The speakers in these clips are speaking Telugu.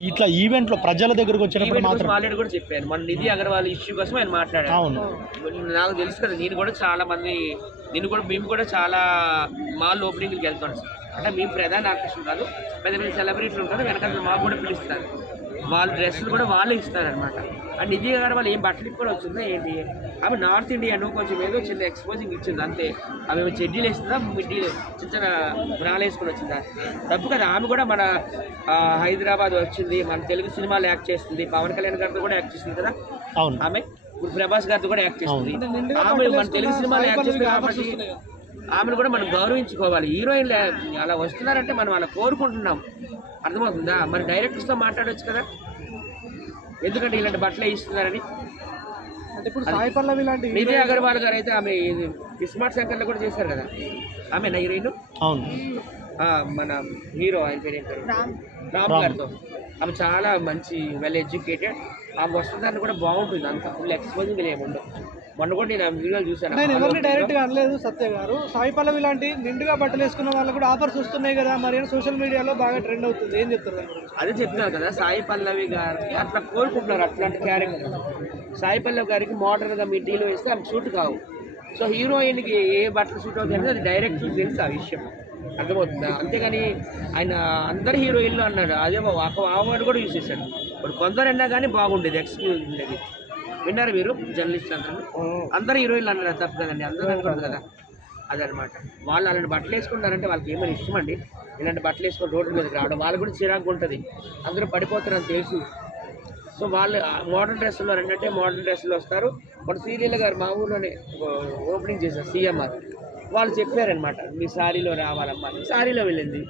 ఇట్లా ఈవెంట్లో ప్రజల దగ్గరకు వచ్చినప్పుడు మాత్రం ఆల్రెడీ కూడా చెప్పాను. మన నిధి అగర్వాల్ ఇష్యూ కోసం ఆయన మాట్లాడారు అవును. నాకు తెలుసు కదా నేను కూడా చాలా మంది నేను కూడా మేము కూడా చాలా మాల్ ఓపెనింగ్కి వెళ్తాం అంటే మేము ప్రధాన ఆకర్షణ కాదు పెద్ద పెద్ద సెలబ్రిటీలు ఉంటారు వెనకాల మాకు కూడా పిలుస్తారు. వాళ్ళ డ్రెస్సులు కూడా వాళ్ళే ఇస్తారు అనమాట అండ్ నిధి గారు వాళ్ళు ఏం బట్టలు కూడా వచ్చిందా ఏంటి? ఆమె నార్త్ ఇండియన్ కొంచెం ఏదో చిన్న ఎక్స్పోజింగ్ ఇచ్చింది అంతే. ఆమె ఏమో చెడ్డీలు వేస్తుందా మిడ్డీలు చిన్న చిన్న బ్రాలు వేసుకొని వచ్చిందా? తప్పు కదా ఆమె కూడా మన హైదరాబాద్ వచ్చింది మన తెలుగు సినిమాలు యాక్ట్ చేస్తుంది పవన్ కళ్యాణ్ గారితో కూడా యాక్ట్ చేస్తుంది కదా? అవును. ఆమె ఇప్పుడు ప్రభాస్ గారితో కూడా యాక్ట్ చేస్తుంది. ఆమె మన తెలుగు సినిమాలో యాక్ట్ చేస్తుంది కాబట్టి ఆమెను కూడా మనం గౌరవించుకోవాలి. హీరోయిన్లు అలా వస్తున్నారంటే మనం అలా కోరుకుంటున్నాం. అర్థమవుతుందా? మరి డైరెక్టర్స్తో మాట్లాడొచ్చు కదా? ఎందుకంటే ఇలాంటి బట్టలే ఇస్తున్నారని. అంటే ఇప్పుడు సాయి పల్లవి లాంటి నిధి అగర్వాల్ గారు అయితే ఆమె ఇది స్మార్ట్ సెంటర్లో కూడా చేశారు కదా? ఆమె హీరోయిన్? అవును. మన హీరో ఆయన పేరు ఏం పేరు రామ్ గారితో. ఆమె చాలా మంచి వెల్ ఎడ్యుకేటెడ్ ఆమె వస్తుందని కూడా బాగుంటుంది. అంత ఫుల్ ఎక్స్పోజింగ్ ఏముండవు మొన్న కూడా నేను ఆ వీడియోలు చూశాను. నేను ఎవరిని డైరెక్ట్గా అనలేదు సత్య గారు. సాయి పల్లవి లాంటి నిండుగా బట్టలు వేసుకున్న వాళ్ళు కూడా ఆఫర్స్ వస్తున్నాయి కదా మరి సోషల్ మీడియాలో బాగా ట్రెండ్ అవుతుంది ఏం చెప్తారు దాని గురించి? అదే చెప్తున్నారు కదా సాయి పల్లవి గారికి అట్లా కోరుకుంటున్నారు అట్లాంటి క్యారెక్టర్ సాయి పల్లవి గారికి మోడర్న్గా మీ డీల్ వేస్తే ఆమె సూట్ కావు. సో హీరోయిన్కి ఏ బట్టలు సూట్ అవుతాయి అనేది అది డైరెక్ట్ తెలుసు ఆ విషయం. అర్థమవుతుందా? అంతేగాని ఆయన అందరు హీరోయిన్లు అన్నాడు. అదే ఒక ఆవాడు కూడా యూజ్ చేశాడు. ఇప్పుడు కొందరు అన్నా కానీ బాగుండేది ఎక్స్క్యూజ్ ఉండేది. విన్నారు మీరు జర్నలిస్ట్ అందరూ. అందరు హీరోయిన్లు అన్నారు తప్పు కదండి. అందరూ అనకూడదు కదా. అదనమాట వాళ్ళు అలాంటి బట్టలు వేసుకుంటారంటే వాళ్ళకి ఏమైనా ఇష్టం అండి? ఇలాంటి బట్టలు వేసుకొని రోడ్డు మీదకి రావడం వాళ్ళు కూడా చిరాకు ఉంటుంది. అందరూ పడిపోతారని తెలుసు సో వాళ్ళు మోడర్న్ డ్రెస్సులో ఏంటంటే మోడర్న్ డ్రెస్సులు వస్తారు. మన సీరియల్ గారు మా ఊర్లోనే ఓపెనింగ్ చేశారు సీఎంఆర్. వాళ్ళు చెప్పారనమాట మీ సారీలో రావాలమ్మా. సారీలో వెళ్ళింది.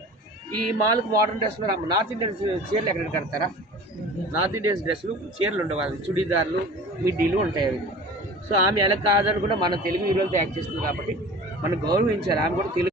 ఈ మాల్కి మోడర్న్ డ్రెస్లో నార్త్ ఇండియన్స్ చీరలు ఎక్కడ కడతారా? నార్త్ ఇండియన్స్ డ్రెస్సులు చీరలు ఉండవు వాళ్ళకి. చుడీదార్లు మిడ్డీలు ఉంటాయి అవి. సో ఆమె ఎలా కాదని కూడా మన తెలుగు హీరోలతో యాక్ట్ చేస్తుంది కాబట్టి మనం గౌరవించాలి. ఆమె కూడా తెలుగు